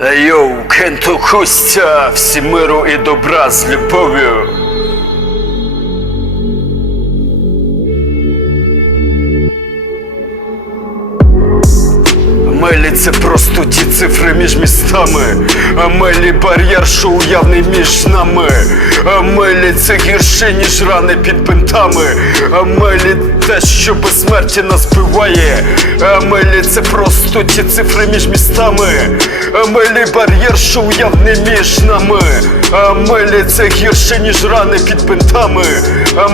Йоу, Кенто Костя, всі миру і добра з любов'ю. Мелі це просто ті цифри між містами. Мелі бар'єр, що уявний між нами. Мелі це гірше, ніж рани під бинтами. Мелі те, що безсмерті нас вбиває. А це просто ті цифри між містами. А бар'єр, що уявний між нами. А це гірше, ніж рани під бинтами. А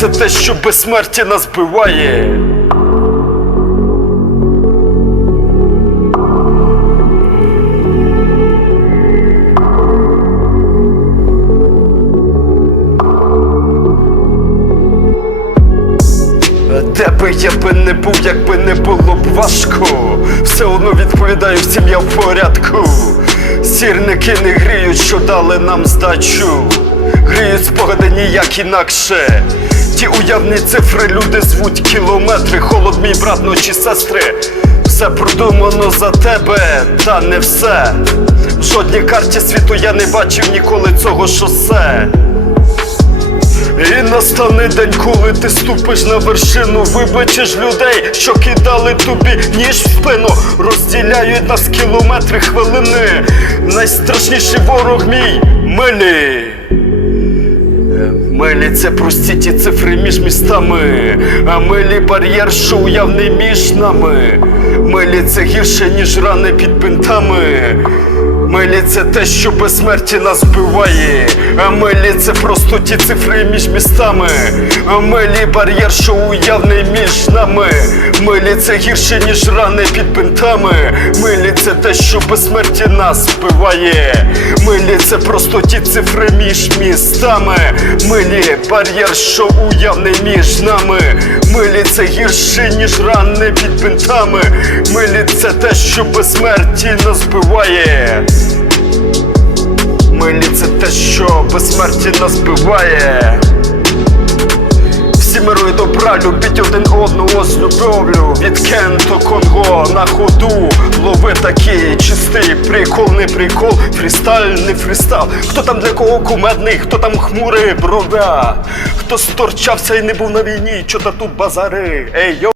це те, що безсмерті нас вбиває. Де би я би не був, якби не було б важко, все одно відповідаю всім я в порядку. Сірники не гріють, що дали нам здачу. Гріють спогади ніяк інакше. Ті уявні цифри люди звуть кілометри, холод мій брат, ночі сестри. Все продумано за тебе, та не все. В жодній карті світу я не бачив ніколи цього шосе. І настане день, коли ти ступиш на вершину, вибачиш людей, що кидали тобі ніж в спину, розділяють нас кілометри хвилини. Найстрашніший ворог мій милі. Милі це прості ті цифри між містами, а милі бар'єр, що уявний між нами. Милі це гірше, ніж рани під бинтами. Милі це те, що безсмерті нас вбиває. А милі це просто ті цифри між містами. А милі бар'єр, що уявний між нами. Милі це гірше, ніж рани під бинтами. Милі це те, що безсмерті нас вбиває. Милі це просто ті цифри між містами. Милі бар'єр, що уявний між нами. Милі це гірше, ніж рани під бинтами. Милі це те, що безсмерті нас вбиває. Милі це те, що безсмерті нас вбиває. Миру і добра, любіть один одного з любов'ю Від Кенто Конго на ходу Лови такий чистий прикол, не прикол, фрісталь, не фрістал Хто там для кого кумедний, хто там хмурий бровя Хто сторчався і не був на війні, чо та тут базари, ей йо